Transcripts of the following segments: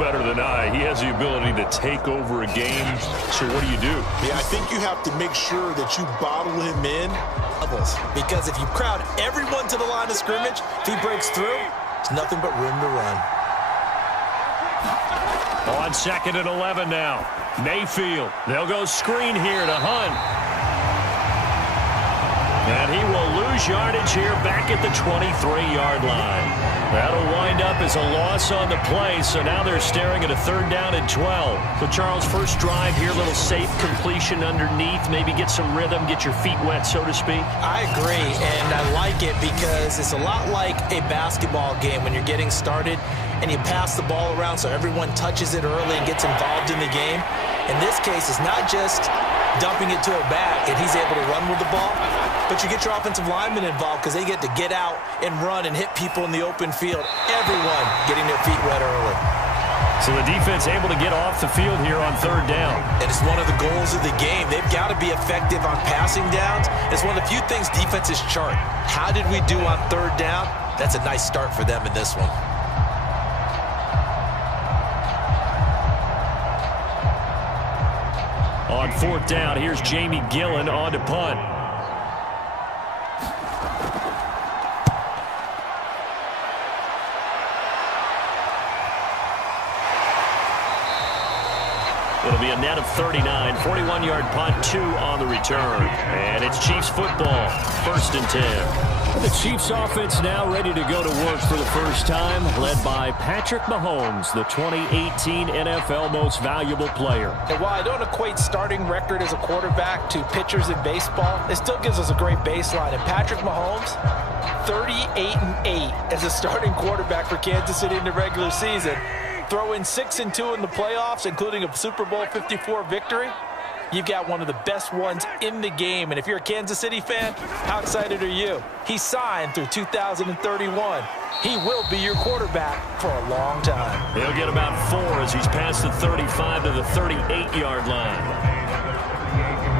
better than I. He has the ability to take over a game. So what do? Yeah, I think you have to make sure that you bottle him in. Because if you crowd everyone to the line of scrimmage, if he breaks through, it's nothing but room to run. On 2nd and 11 now. Mayfield. They'll go screen here to Hunt. And he will lose yardage here back at the 23-yard line. That'll wind up as a loss on the play, so now they're staring at a 3rd down and 12. So, Charles, first drive here, little safe completion underneath, maybe get some rhythm, get your feet wet, so to speak. I agree, and I like it because it's a lot like a basketball game when you're getting started and you pass the ball around so everyone touches it early and gets involved in the game. In this case, it's not just dumping it to a back and he's able to run with the ball, but you get your offensive linemen involved because they get to get out and run and hit people in the open field. Everyone getting their feet wet early. So the defense able to get off the field here on 3rd down. And it's one of the goals of the game. They've got to be effective on passing downs. It's one of the few things defenses chart. How did we do on 3rd down? That's a nice start for them in this one. On 4th down, here's Jamie Gillen on to punt. It'll be a net of 39, 41-yard punt, 2 on the return. And it's Chiefs football, 1st and 10. The Chiefs offense now ready to go to work for the first time, led by Patrick Mahomes, the 2018 NFL Most Valuable Player. And while I don't equate starting record as a quarterback to pitchers in baseball, it still gives us a great baseline. And Patrick Mahomes, 38-8 as a starting quarterback for Kansas City in the regular season. Throw in 6-2 in the playoffs, including a Super Bowl 54 victory. You've got one of the best ones in the game. And if you're a Kansas City fan, how excited are you? He signed through 2031. He will be your quarterback for a long time. He'll get about 4 as he's past the 35 to the 38-yard line.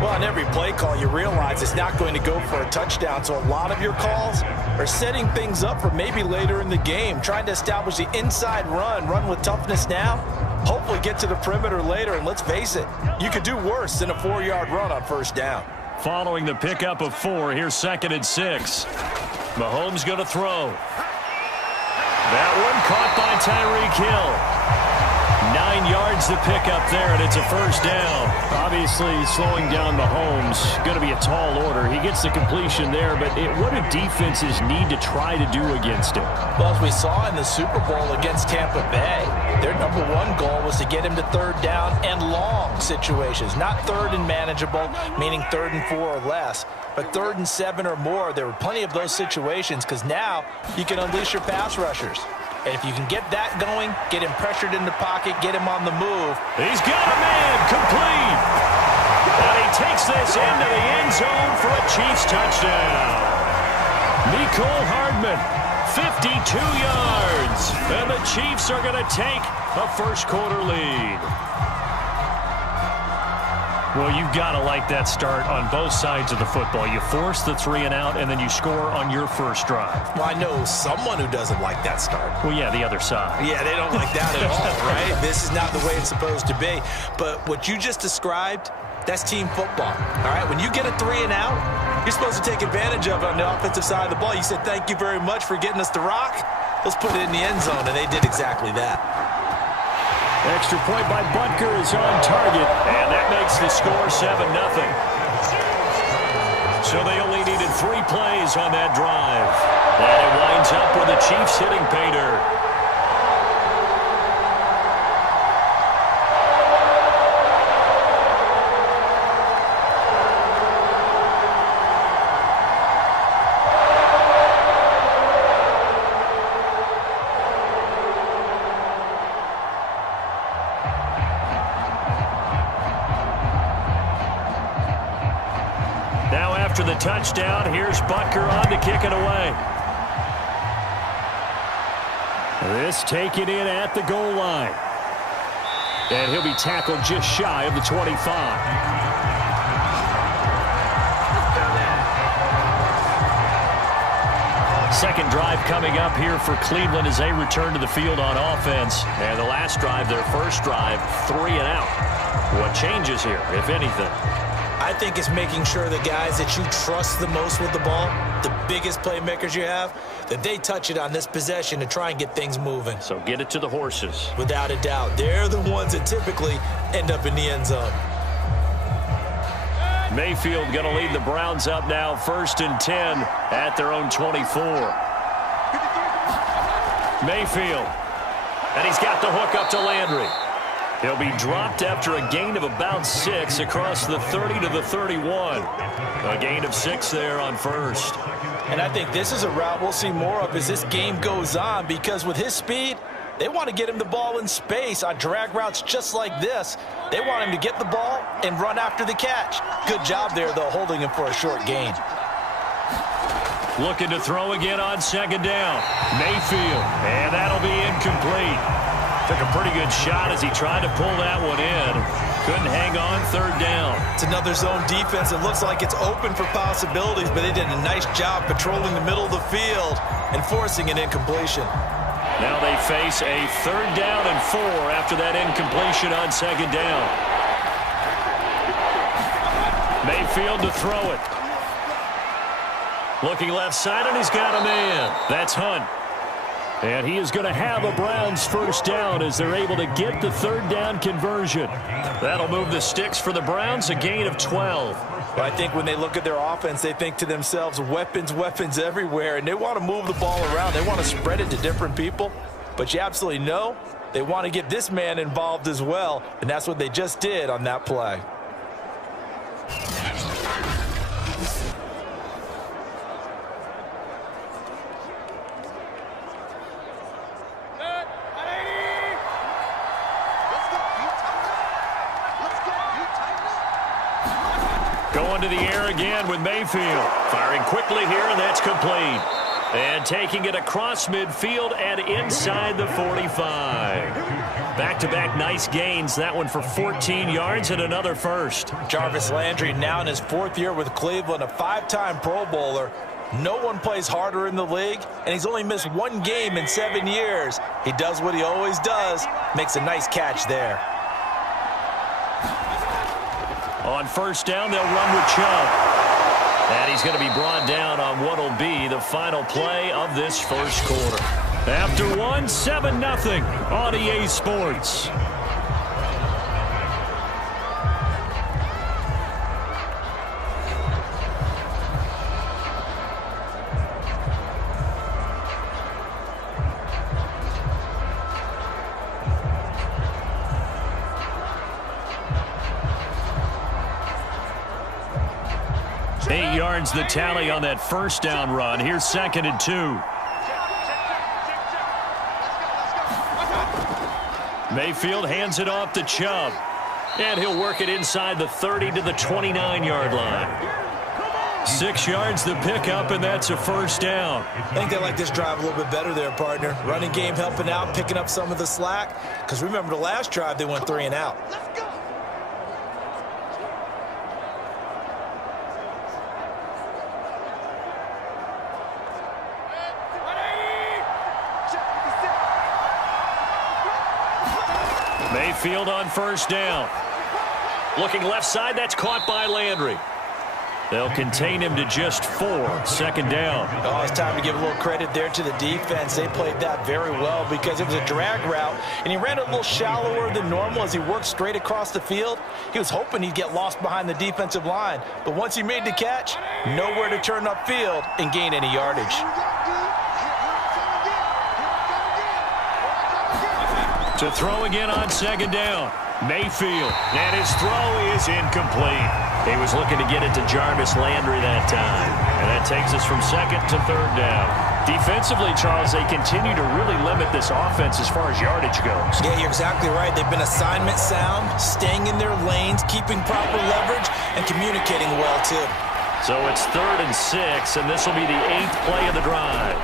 Well, on every play call, you realize it's not going to go for a touchdown. So a lot of your calls are setting things up for maybe later in the game, trying to establish the inside run with toughness now. Hopefully get to the perimeter later, and let's face it, you could do worse than a 4-yard run on 1st down. Following the pickup of 4, here's 2nd and 6. Mahomes going to throw. That one caught by Tyreek Hill. 9 yards to pick up there, and it's a 1st down. Obviously, slowing down Mahomes, going to be a tall order. He gets the completion there, but what do defenses need to try to do against him? Well, as we saw in the Super Bowl against Tampa Bay, their number 1 goal was to get him to 3rd down and long situations. Not 3rd and manageable, meaning 3rd and 4 or less, but 3rd and 7 or more. There were plenty of those situations because now you can unleash your pass rushers. And if you can get that going, get him pressured in the pocket, get him on the move. He's got a man, complete. And he takes this into the end zone for a Chiefs touchdown. Mecole Hardman, 52 yards. And the Chiefs are going to take a 1st quarter lead. Well, you've got to like that start on both sides of the football. You force the 3 and out, and then you score on your 1st drive. Well, I know someone who doesn't like that start. Well, yeah, the other side. Yeah, they don't like that at all, right? This is not the way it's supposed to be. But what you just described, that's team football, all right? When you get a 3 and out, you're supposed to take advantage of it on the offensive side of the ball. You said, thank you very much for getting us to rock. Let's put it in the end zone, and they did exactly that. Extra point by Butker is on target, and that makes the score 7-0. So they only needed 3 plays on that drive. And it winds up with the Chiefs hitting pay dirt. After the touchdown, here's Butker on to kick it away. This taken in at the goal line. And he'll be tackled just shy of the 25. Second drive coming up here for Cleveland as they return to the field on offense. And the last drive, their first drive, 3 and out. What changes here, if anything? I think it's making sure the guys that you trust the most with the ball, the biggest playmakers you have, that they touch it on this possession to try and get things moving. So get it to the horses. Without a doubt. They're the ones that typically end up in the end zone. Mayfield going to lead the Browns up now, 1st and 10 at their own 24. Mayfield. And he's got the hook up to Landry. He'll be dropped after a gain of about 6 across the 30 to the 31. A gain of 6 there on first. And I think this is a route we'll see more of as this game goes on, because with his speed, they want to get him the ball in space on drag routes just like this. They want him to get the ball and run after the catch. Good job there, though, holding him for a short gain. Looking to throw again on second down. Mayfield, and that'll be incomplete. Took a pretty good shot as he tried to pull that one in. Couldn't hang on, third down. It's another zone defense. It looks like it's open for possibilities, but they did a nice job patrolling the middle of the field and forcing an incompletion. Now they face a 3rd down and 4 after that incompletion on second down. Mayfield to throw it. Looking left side, and he's got a man. That's Hunt. And he is going to have a Browns first down as they're able to get the 3rd down conversion. That'll move the sticks for the Browns, a gain of 12. Well, I think when they look at their offense, they think to themselves, weapons, weapons everywhere, and they want to move the ball around. They want to spread it to different people, but you absolutely know they want to get this man involved as well, and that's what they just did on that play. Going to the air again with Mayfield. Firing quickly here, and that's complete. And taking it across midfield and inside the 45. Back-to-back nice gains. That one for 14 yards and another first. Jarvis Landry now in his 4th year with Cleveland, a 5-time Pro Bowler. No one plays harder in the league, and he's only missed 1 game in 7 years. He does what he always does. Makes a nice catch there. On first down, they'll run with Chubb. And he's going to be brought down on what will be the final play of this first quarter. After 1, 7-0 on EA Sports. The tally on that first down run. Here's 2nd and 2. Mayfield hands it off to Chubb. And he'll work it inside the 30 to the 29-yard line. 6 yards the pickup, and that's a first down. I think they like this drive a little bit better there, partner. Running game helping out, picking up some of the slack. Because remember the last drive, they went 3 and out. Mayfield on first down. Looking left side, that's caught by Landry. They'll contain him to just 4. 2nd down. Oh, it's time to give a little credit there to the defense. They played that very well because it was a drag route, and he ran a little shallower than normal as he worked straight across the field. He was hoping he'd get lost behind the defensive line, but once he made the catch, nowhere to turn upfield and gain any yardage. To throw again on 2nd down. Mayfield, and his throw is incomplete. He was looking to get it to Jarvis Landry that time. And that takes us from 2nd to 3rd down. Defensively, Charles, they continue to really limit this offense as far as yardage goes. Yeah, you're exactly right. They've been assignment sound, staying in their lanes, keeping proper leverage, and communicating well, too. So it's 3rd and 6, and this will be the 8th play of the drive.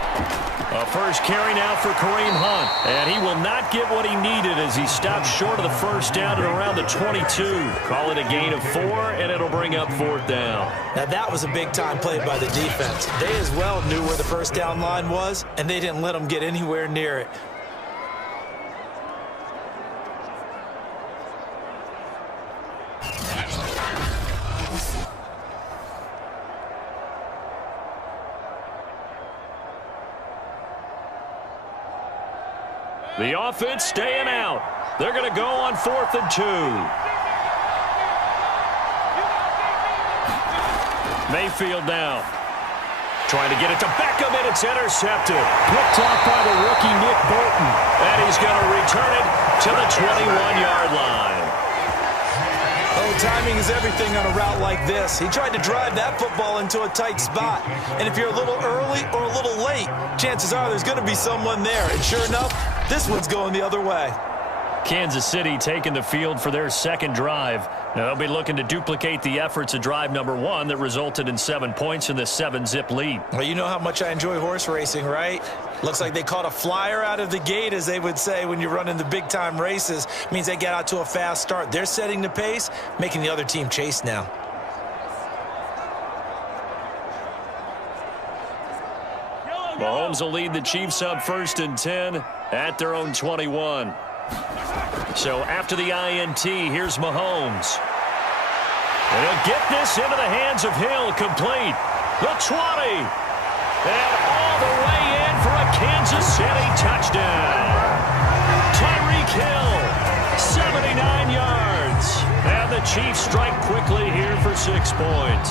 A first carry now for Kareem Hunt. And he will not get what he needed as he stopped short of the first down at around the 22. Call it a gain of 4, and it'll bring up 4th down. Now that was a big-time play by the defense. They as well knew where the first down line was, and they didn't let them get anywhere near it. The offense staying out. They're going to go on 4th and 2. Mayfield now. Trying to get it to Beckham, and it's intercepted. Picked off by the rookie Nick Bolton. And he's going to return it to the 21-yard line. Oh, timing is everything on a route like this. He tried to drive that football into a tight spot. And if you're a little early or a little late, chances are there's going to be someone there. And sure enough, this one's going the other way. Kansas City taking the field for their second drive. Now they'll be looking to duplicate the efforts of drive number 1 that resulted in 7 points in the 7-zip lead. Well, you know how much I enjoy horse racing, right? Looks like they caught a flyer out of the gate, as they would say when you're running the big-time races. It means they get out to a fast start. They're setting the pace, making the other team chase now. Mahomes will lead the Chiefs up 1st and 10 at their own 21. So after the INT, here's Mahomes. And he'll get this into the hands of Hill, complete. The 20. And all the way in for a Kansas City touchdown. Tyreek Hill, 79 yards. And the Chiefs strike quickly here for 6 points.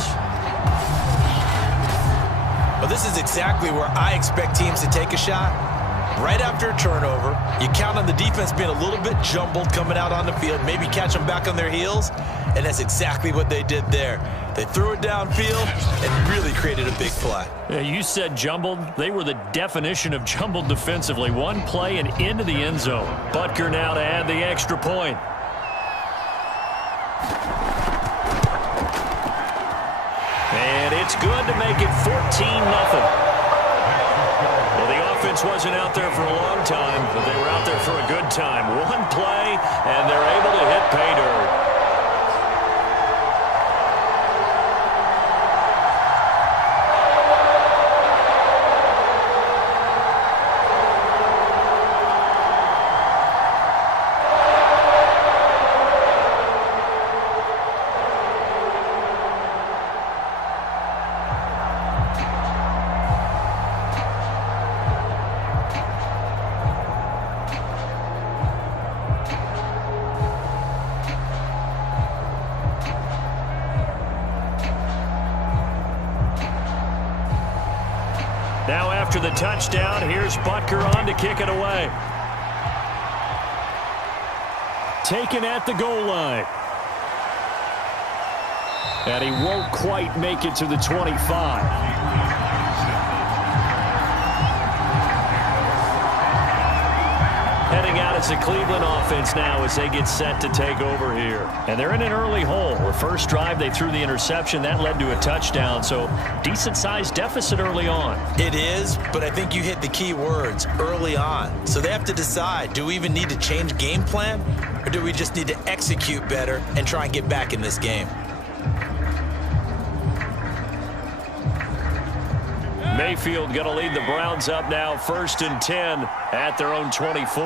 Well, this is exactly where I expect teams to take a shot. Right after a turnover, you count on the defense being a little bit jumbled coming out on the field, maybe catch them back on their heels, and that's exactly what they did there. They threw it downfield and really created a big play. Yeah, you said jumbled. They were the definition of jumbled defensively. One play and into the end zone. Butker now to add the extra point. And it's good to make it 14-0. Well, the offense wasn't out there for a long time, but they were out there for a good time. One play, and they're able to hit pay dirt. Now after the touchdown, here's Butker on to kick it away. Taken at the goal line. And he won't quite make it to the 25. Heading out as the Cleveland offense now as they get set to take over here. And they're in an early hole. The first drive, they threw the interception. That led to a touchdown, so decent-sized deficit early on. It is, but I think you hit the key words, early on. So they have to decide, do we even need to change game plan, or do we just need to execute better and try and get back in this game? Mayfield going to lead the Browns up now 1st and 10 at their own 24.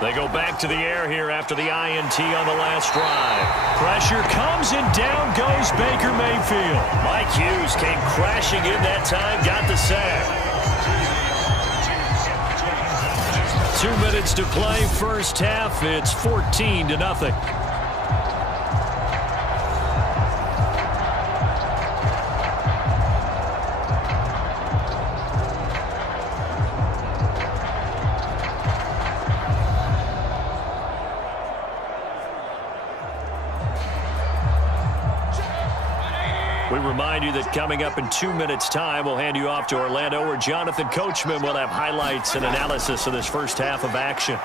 They go back to the air here after the INT on the last drive. Pressure comes and down goes Baker Mayfield. Mike Hughes came crashing in that time, got the sack. 2 minutes to play first half. It's 14-0. We remind you that coming up in 2 minutes' time, we'll hand you off to Orlando, where Jonathan Coachman will have highlights and analysis of this first half of action.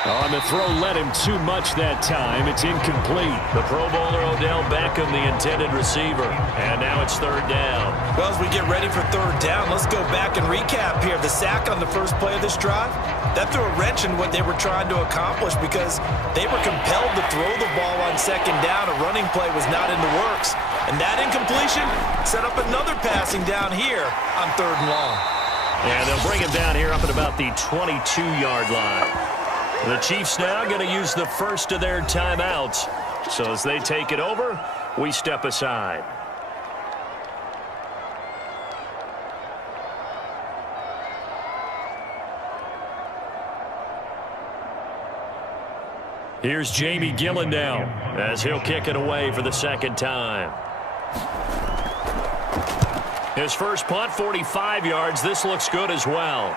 Oh, and the throw led him too much that time. It's incomplete. The Pro Bowler Odell Beckham, the intended receiver. And now it's third down. Well, as we get ready for third down, let's go back and recap here. The sack on the first play of this drive, that threw a wrench in what they were trying to accomplish because they were compelled to throw the ball on second down. A running play was not in the works. And that incompletion set up another passing down here on third and long. And they'll bring him down here up at about the 22-yard line. The Chiefs now going to use the first of their timeouts. So as they take it over, we step aside. Here's Jamie Gillen now as he'll kick it away for the second time. His first punt, 45 yards. This looks good as well.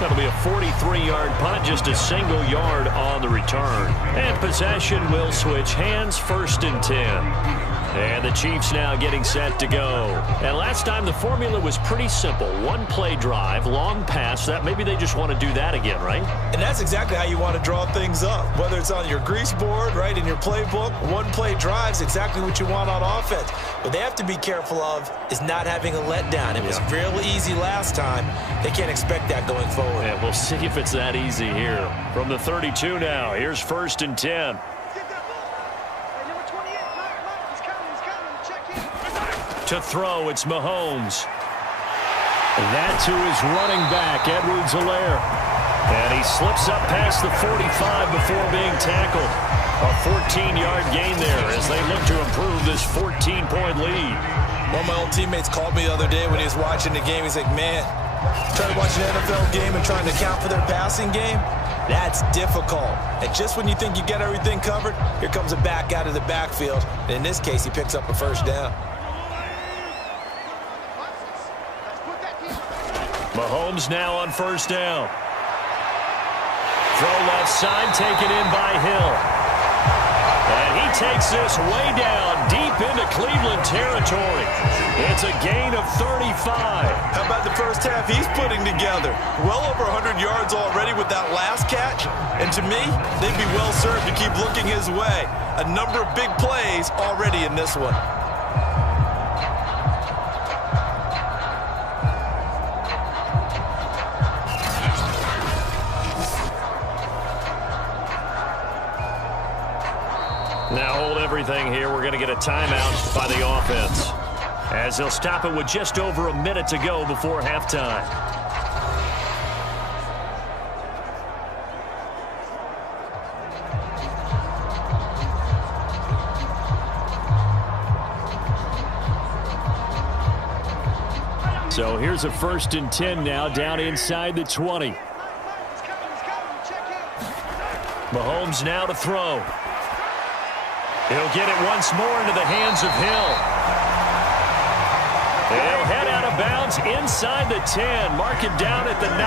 That'll be a 43-yard punt, just a single yard on the return. And possession will switch hands, first and 10. And the Chiefs now getting set to go. And last time the formula was pretty simple. One-play drive, long pass. That maybe they just want to do that again, right? And that's exactly how you want to draw things up. Whether it's on your grease board, right, in your playbook, one-play drive's exactly what you want on offense. What they have to be careful of is not having a letdown. It was real easy last time. They can't expect that going forward. Yeah, we'll see if it's that easy here. From the 32 now, here's first and 10. To throw, it's Mahomes. That to his running back, Edwards-Helaire. And he slips up past the 45 before being tackled. A 14-yard gain there as they look to improve this 14-point lead. One of my old teammates called me the other day when he was watching the game. He's like, man, trying to watch an NFL game and trying to account for their passing game, that's difficult. And just when you think you get everything covered, here comes a back out of the backfield. And in this case, he picks up a first down. Mahomes now on first down. Throw left side, taken in by Hill. And he takes this way down, deep into Cleveland territory. It's a gain of 35. How about the first half he's putting together? Well over 100 yards already with that last catch. And to me, they'd be well served to keep looking his way. A number of big plays already in this one. Now hold everything here. We're going to get a timeout by the offense, as they'll stop it with just over a minute to go before halftime. So here's a first and 10 now, down inside the 20. Mahomes now to throw. He'll get it once more into the hands of Hill. He'll head out of bounds inside the 10. Mark him down at the 9.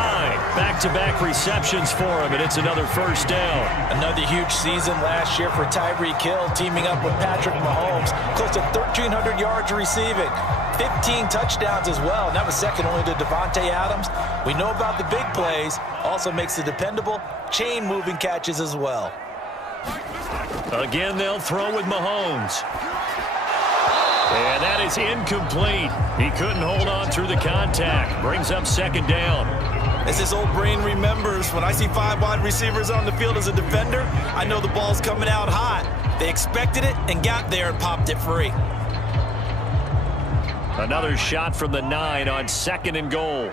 Back-to-back receptions for him, and it's another first down. Another huge season last year for Tyreek Hill, teaming up with Patrick Mahomes. Close to 1,300 yards receiving. 15 touchdowns as well, and that was second only to Devontae Adams. We know about the big plays. Also makes the dependable chain-moving catches as well. Again, they'll throw with Mahomes. And that is incomplete. He couldn't hold on through the contact. Brings up second down. As his old brain remembers, when I see 5 wide receivers on the field as a defender, I know the ball's coming out hot. They expected it and got there and popped it free. Another shot from the 9 on second and goal.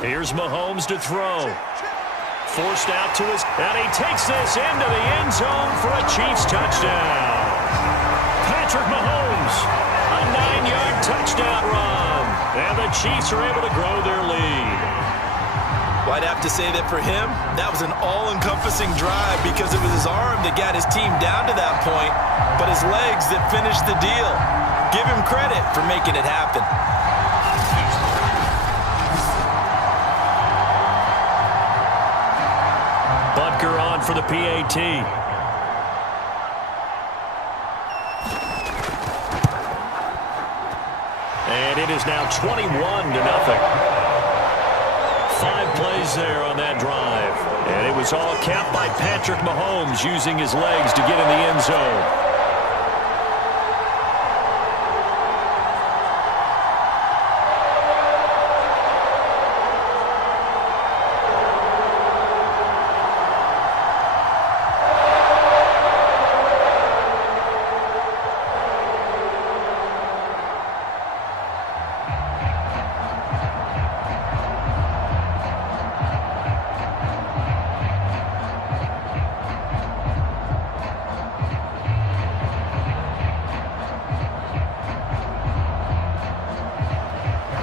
Here's Mahomes to throw. Forced out to his, and he takes this into the end zone for a Chiefs touchdown. Patrick Mahomes, a 9-yard touchdown run, and the Chiefs are able to grow their lead. Well, I'd have to say that for him, that was an all-encompassing drive because it was his arm that got his team down to that point, but his legs that finished the deal. Give him credit for making it happen. Butker on for the PAT. And it is now 21-0. 5 plays there on that drive. And it was all capped by Patrick Mahomes using his legs to get in the end zone.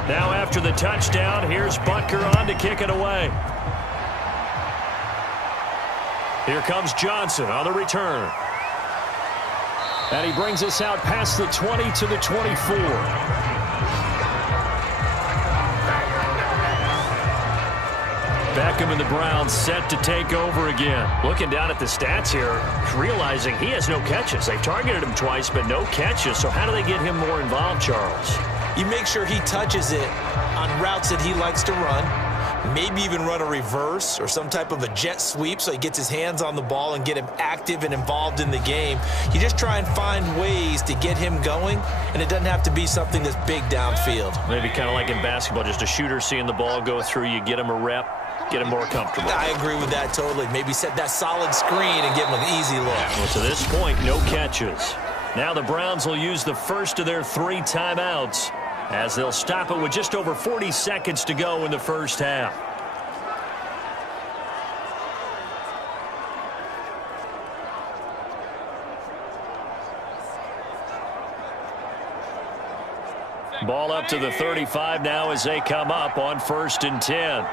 Now after the touchdown, here's Butker on to kick it away. Here comes Johnson on the return. And he brings us out past the 20 to the 24. Beckham and the Browns set to take over again. Looking down at the stats here, realizing he has no catches. They've targeted him twice, but no catches. So how do they get him more involved, Charles? You make sure he touches it on routes that he likes to run. Maybe even run a reverse or some type of a jet sweep so he gets his hands on the ball and get him active and involved in the game. You just try and find ways to get him going, and it doesn't have to be something that's big downfield. Maybe kind of like in basketball, just a shooter seeing the ball go through, you get him a rep, get him more comfortable. I agree with that totally. Maybe set that solid screen and give him an easy look. Well, to this point, no catches. Now the Browns will use the first of their 3 timeouts as they'll stop it with just over 40 seconds to go in the first half. Ball up to the 35 now as they come up on 1st and 10.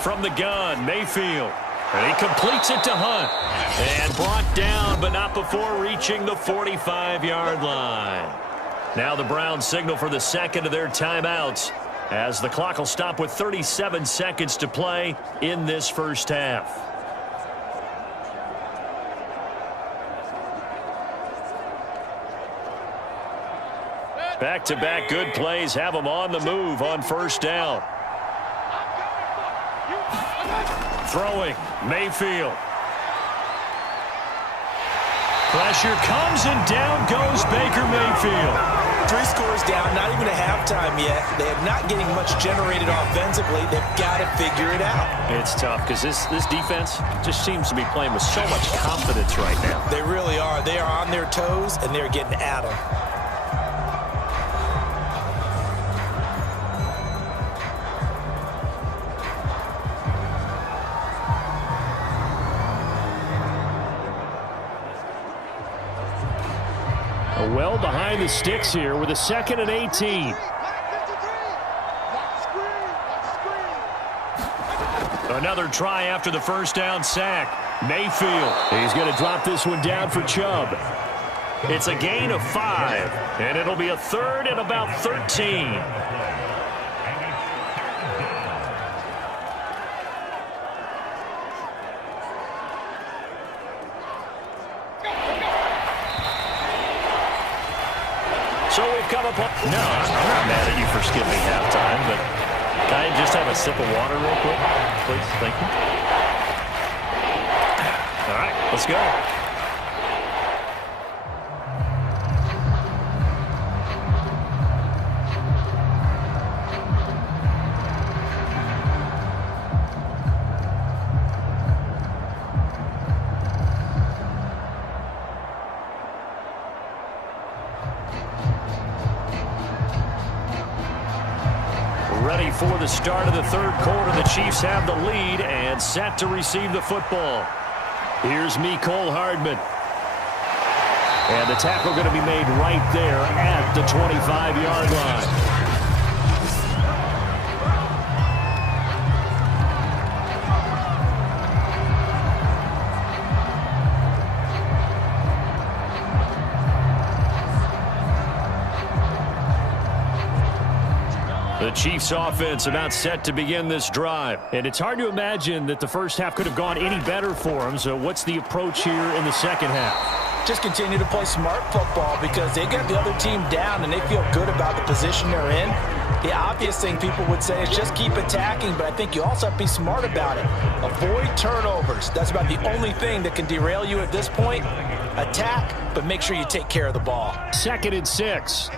From the gun, Mayfield. And he completes it to Hunt. And brought down, but not before reaching the 45-yard line. Now the Browns signal for the second of their timeouts as the clock will stop with 37 seconds to play in this first half. Back-to-back good plays have them on the move on 1st down. Throwing, Mayfield. Pressure comes and down goes Baker Mayfield. 3 scores down, not even a halftime yet. They are not getting much generated offensively. They've got to figure it out. It's tough because this defense just seems to be playing with so much confidence right now. They really are. They are on their toes, and they're getting at them. Well behind the sticks here with a 2nd and 18. Another try after the 1st down sack. Mayfield. He's going to drop this one down for Chubb. It's a gain of 5, and it'll be a 3rd and about 13. So we've come up on... No, I'm not mad at you for skipping halftime, but can I just have a sip of water real quick, please? Thank you. All right, let's go. Ready for the start of the 3rd quarter. The Chiefs have the lead and set to receive the football. Here's Mecole Hardman. And the tackle going to be made right there at the 25-yard line. The Chiefs offense about set to begin this drive. And it's hard to imagine that the first half could have gone any better for them. So what's the approach here in the second half? Just continue to play smart football because they got the other team down and they feel good about the position they're in. The obvious thing people would say is just keep attacking, but I think you also have to be smart about it. Avoid turnovers. That's about the only thing that can derail you at this point. Attack, but make sure you take care of the ball. 2nd and 6.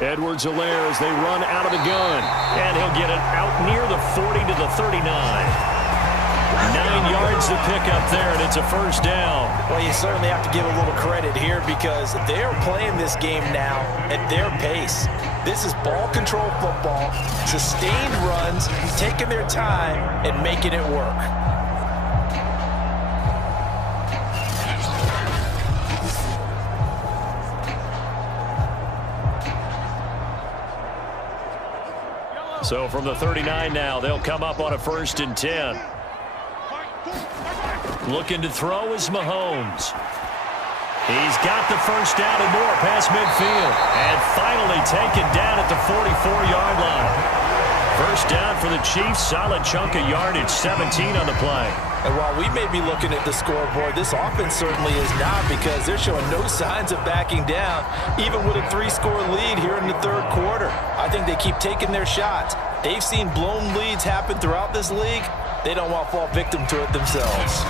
Edwards-Helaire as they run out of the gun. And he'll get it out near the 40 to the 39. 9 yards to pick up there, and it's a first down. Well, you certainly have to give a little credit here because they're playing this game now at their pace. This is ball control football, sustained runs, taking their time, and making it work. So from the 39 now, they'll come up on a 1st and 10. Looking to throw is Mahomes. He's got the first down and more past midfield. And finally taken down at the 44-yard line. First down for the Chiefs. Solid chunk of yardage, 17 on the play. And while we may be looking at the scoreboard, this offense certainly is not because they're showing no signs of backing down, even with a 3-score lead here in the 3rd quarter. I think they keep taking their shots. They've seen blown leads happen throughout this league. They don't want to fall victim to it themselves.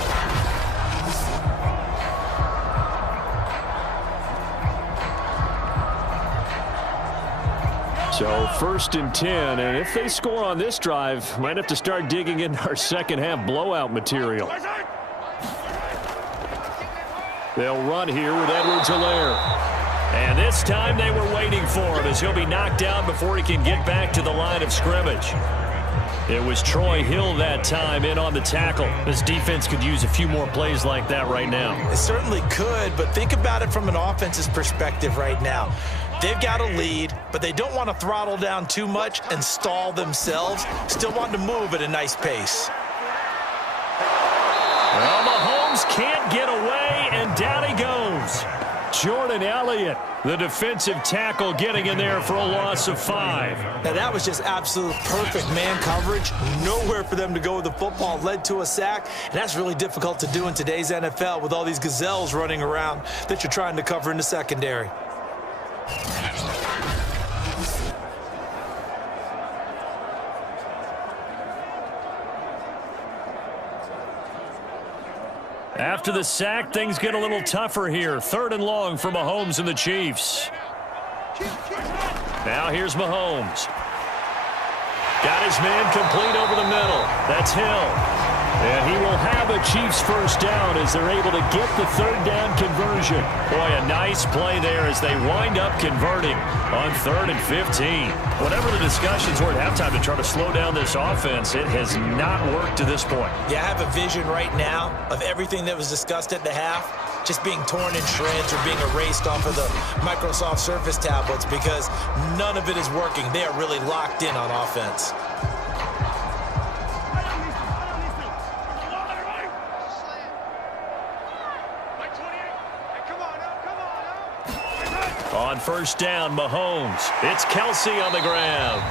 So 1st and 10, and if they score on this drive, might have to start digging into our second-half blowout material. They'll run here with Edwards-Helaire. And this time they were waiting for him as he'll be knocked down before he can get back to the line of scrimmage. It was Troy Hill that time in on the tackle. This defense could use a few more plays like that right now. It certainly could, but think about it from an offense's perspective right now. They've got a lead, but they don't want to throttle down too much and stall themselves. Still want to move at a nice pace. Well, Mahomes can't get away, and down he goes. Jordan Elliott, the defensive tackle, getting in there for a loss of 5. Now, that was just absolute perfect man coverage. Nowhere for them to go with the football. Led to a sack, and that's really difficult to do in today's NFL with all these gazelles running around that you're trying to cover in the secondary. After the sack, things get a little tougher here. 3rd and long for Mahomes and the Chiefs. Now here's Mahomes. Got his man complete over the middle. That's Hill. And he will have a Chiefs first down as they're able to get the 3rd down conversion. Boy, a nice play there as they wind up converting on 3rd and 15. Whatever the discussions were at halftime to try to slow down this offense, it has not worked to this point. Yeah, I have a vision right now of everything that was discussed at the half just being torn in shreds or being erased off of the Microsoft Surface tablets because none of it is working. They are really locked in on offense. On first down, Mahomes. It's Kelsey on the ground.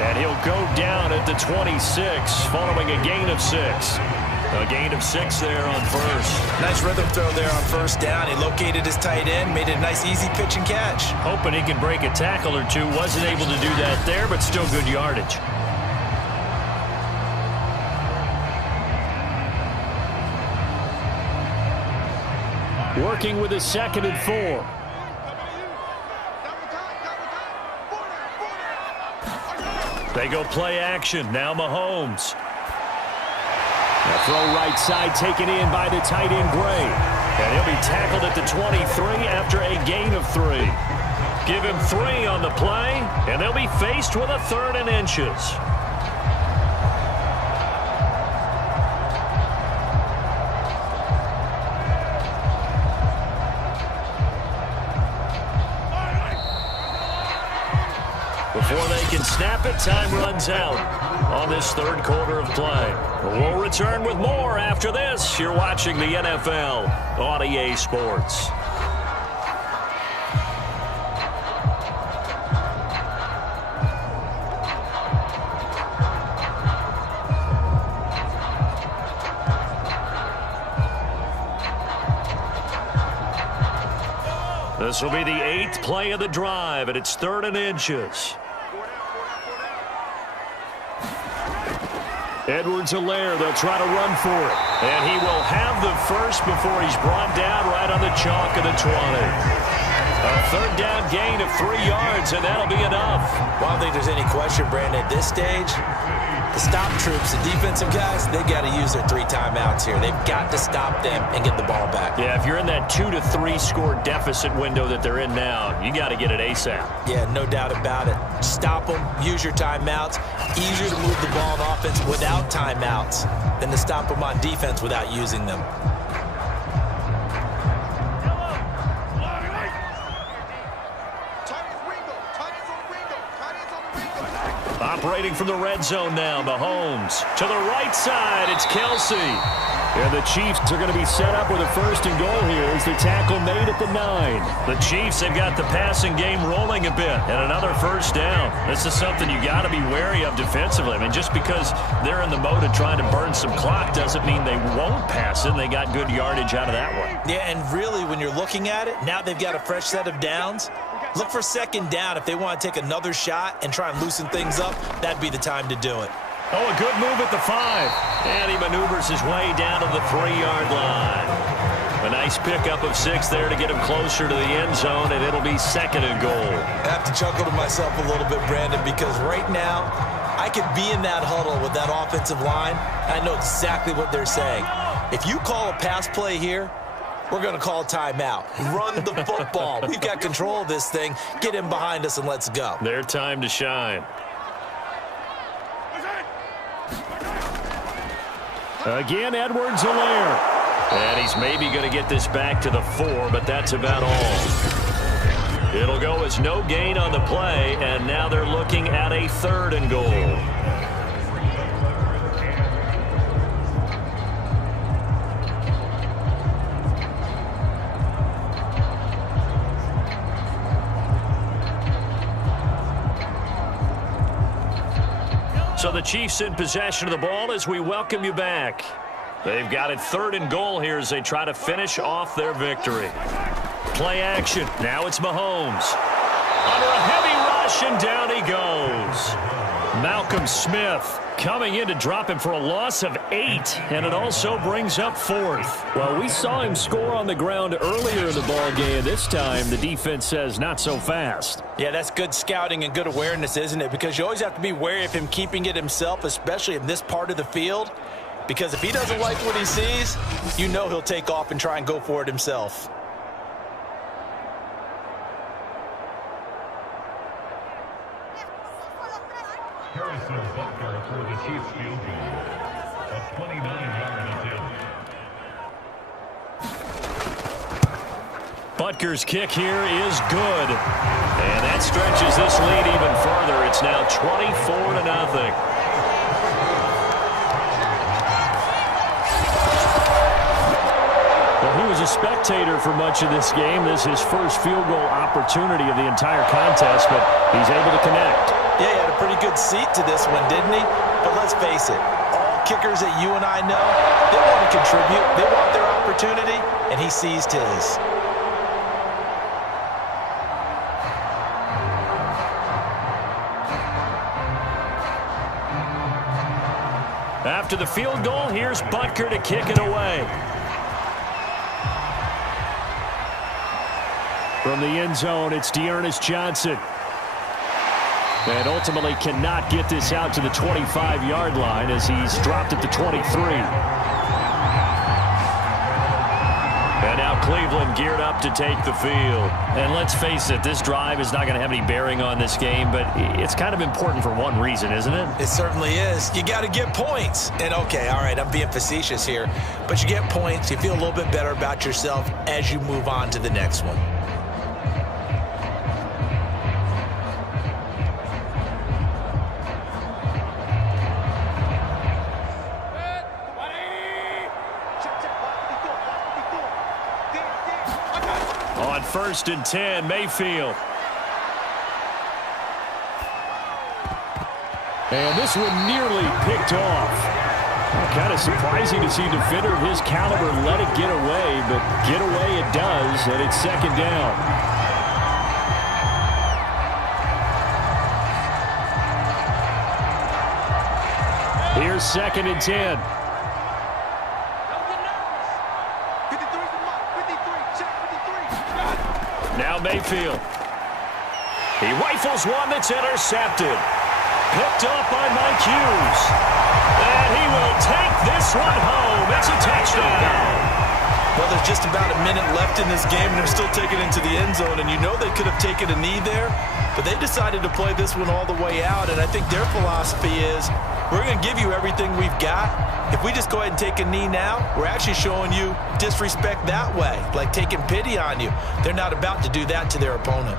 And he'll go down at the 26 following a gain of 6. A gain of 6 there on first. Nice rhythm throw there on first down. He located his tight end, made it a nice easy pitch and catch. Hoping he can break a tackle or two. Wasn't able to do that there, but still good yardage. Working with his 2nd and 4. They go play action. Now Mahomes. A throw right side taken in by the tight end Gray. And he'll be tackled at the 23 after a gain of 3. Give him 3 on the play, and they'll be faced with a 3rd and inches. Before they can snap it, time runs out on this 3rd quarter of play. We'll return with more after this. You're watching the NFL on EA Sports. This will be the 8th play of the drive, and it's 3rd and inches. Edwards-Helaire, they'll try to run for it. And he will have the first before he's brought down right on the chalk of the 20. A 3rd down gain of 3 yards, and that'll be enough. Well, I don't think there's any question, Brandon, at this stage. The stop troops, the defensive guys, they got to use their 3 timeouts here. They've got to stop them and get the ball back. Yeah, if you're in that 2 to 3 score deficit window that they're in now, you got to get it ASAP. Yeah, no doubt about it. Stop them, use your timeouts. Easier to move the ball on offense without timeouts than to stop them on defense without using them. Operating from the red zone now, Mahomes. To the right side, it's Kelsey. And the Chiefs are going to be set up with a 1st and goal here as the tackle made at the 9. The Chiefs have got the passing game rolling a bit, and another 1st down. This is something you got to be wary of defensively. I mean, just because they're in the mode of trying to burn some clock doesn't mean they won't pass it. They got good yardage out of that one. Yeah, and really, when you're looking at it, now they've got a fresh set of downs. Look for 2nd down. If they want to take another shot and try and loosen things up, that'd be the time to do it. Oh, a good move at the 5. And he maneuvers his way down to the 3-yard line. A nice pickup of 6 there to get him closer to the end zone, and it'll be 2nd and goal. I have to chuckle to myself a little bit, Brandon, because right now I could be in that huddle with that offensive line, and I know exactly what they're saying. If you call a pass play here, we're going to call timeout. Run the football. We've got control of this thing. Get him behind us and let's go. Their time to shine. Again, Edwards-Helaire. And he's maybe going to get this back to the 4, but that's about all. It'll go as no gain on the play, and now they're looking at a 3rd and goal. So the Chiefs in possession of the ball as we welcome you back. They've got it 3rd and goal here as they try to finish off their victory. Play action. Now it's Mahomes. Under a heavy rush, and down he goes. Malcolm Smith coming in to drop him for a loss of 8, and it also brings up 4th. Well, we saw him score on the ground earlier in the ball game. This time, the defense says not so fast. Yeah, that's good scouting and good awareness, isn't it? Because you always have to be wary of him keeping it himself, especially in this part of the field. Because if he doesn't like what he sees, you know he'll take off and try and go for it himself. For the Chiefs field goal. A 29-yard attempt. Butker's kick here is good. And that stretches this lead even further. It's now 24-0. Well, he was a spectator for much of this game. This is his first field goal opportunity of the entire contest, but he's able to connect. Yeah, he had a pretty good seat to this one, didn't he? But let's face it, all kickers that you and I know, they want to contribute. They want their opportunity, and he seized his. After the field goal, here's Butker to kick it away. From the end zone, it's Dearness Johnson. And ultimately cannot get this out to the 25-yard line as he's dropped at the 23. And now Cleveland geared up to take the field. And let's face it, this drive is not going to have any bearing on this game, but it's kind of important for one reason, isn't it? It certainly is. You got to get points. And okay, all right, I'm being facetious here, but you get points, you feel a little bit better about yourself as you move on to the next one. On 1st and 10, Mayfield. And this one nearly picked off. Kind of surprising to see a defender of his caliber let it get away, but get away it does, and it's second down. Here's second and 10. Now Mayfield. He rifles one that's intercepted. Picked up by Mike Hughes. And he will take this one home. It's a touchdown. Well, there's just about a minute left in this game, and they're still taking it into the end zone. And you know they could have taken a knee there, but they decided to play this one all the way out. And I think their philosophy is, we're going to give you everything we've got. If we just go ahead and take a knee now, we're actually showing you disrespect that way, like taking pity on you. They're not about to do that to their opponent.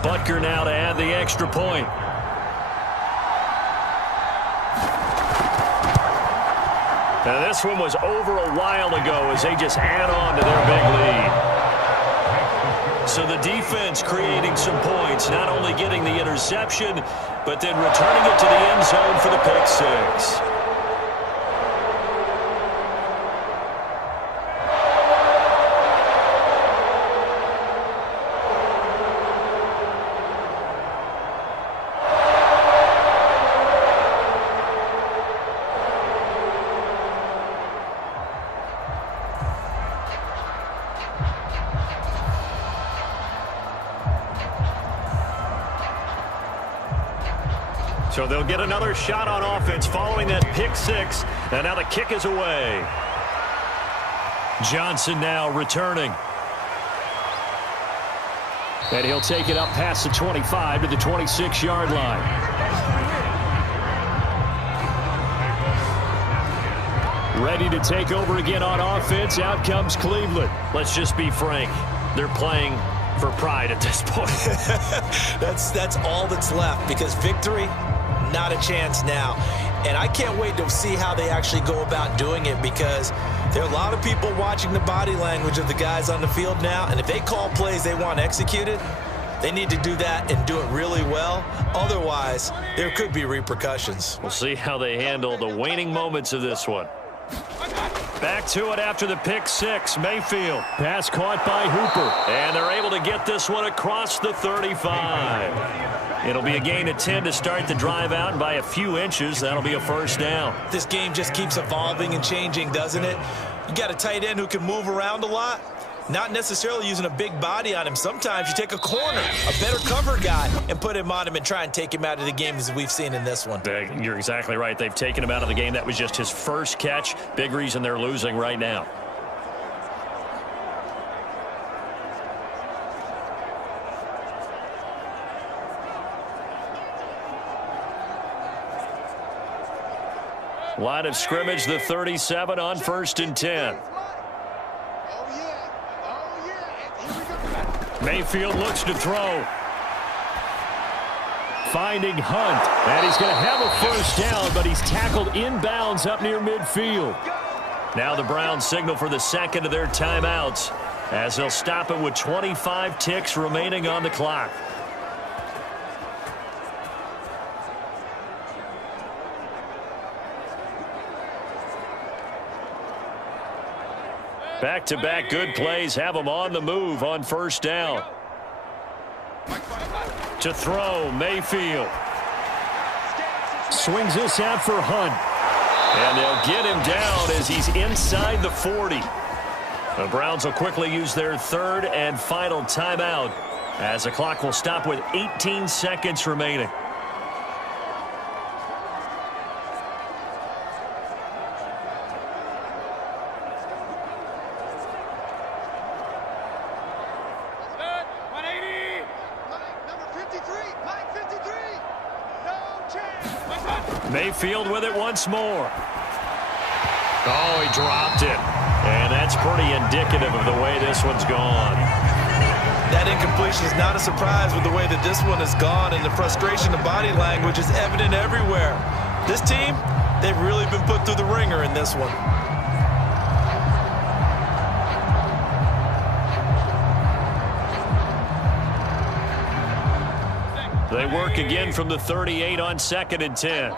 Butker now to add the extra point. Now this one was over a while ago as they just add on to their big lead. So the defense creating some points, not only getting the interception, but then returning it to the end zone for the pick six. So they'll get another shot on offense following that pick six. And now the kick is away. Johnson now returning. And he'll take it up past the 25 to the 26-yard line. Ready to take over again on offense. Out comes Cleveland. Let's just be frank. They're playing for pride at this point. That's all that's left, because victory, not a chance now. And I can't wait to see how they actually go about doing it, because there are a lot of people watching the body language of the guys on the field now, and if they call plays they want executed, they need to do that and do it really well. Otherwise, there could be repercussions. We'll see how they handle the waning moments of this one. Back to it after the pick six. Mayfield. Pass caught by Hooper. And they're able to get this one across the 35. It'll be a gain of 10 to start the drive out, and by a few inches, that'll be a first down. This game just keeps evolving and changing, doesn't it? You got a tight end who can move around a lot. Not necessarily using a big body on him. Sometimes you take a corner, a better cover guy, and put him on him and try and take him out of the game, as we've seen in this one. You're exactly right. They've taken him out of the game. That was just his first catch. Big reason they're losing right now. Line of scrimmage, the 37 on 1st and 10. Mayfield looks to throw. Finding Hunt. And he's going to have a first down, but he's tackled inbounds up near midfield. Now the Browns signal for the second of their timeouts, as they'll stop it with 25 ticks remaining on the clock. Back-to-back good plays have them on the move on first down. To throw, Mayfield. Swings this out for Hunt. And they'll get him down as he's inside the 40. The Browns will quickly use their third and final timeout, as the clock will stop with 18 seconds remaining. Mayfield with it once more. Oh, he dropped it. And that's pretty indicative of the way this one's gone. That incompletion is not a surprise with the way that this one has gone, and the frustration of body language is evident everywhere. This team, they've really been put through the ringer in this one. They work again from the 38 on 2nd and 10.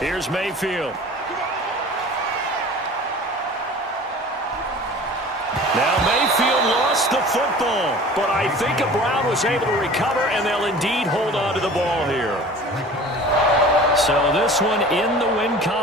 Here's Mayfield. Now Mayfield lost the football, but I think Brown was able to recover, and they'll indeed hold on to the ball here. So this one in the win column.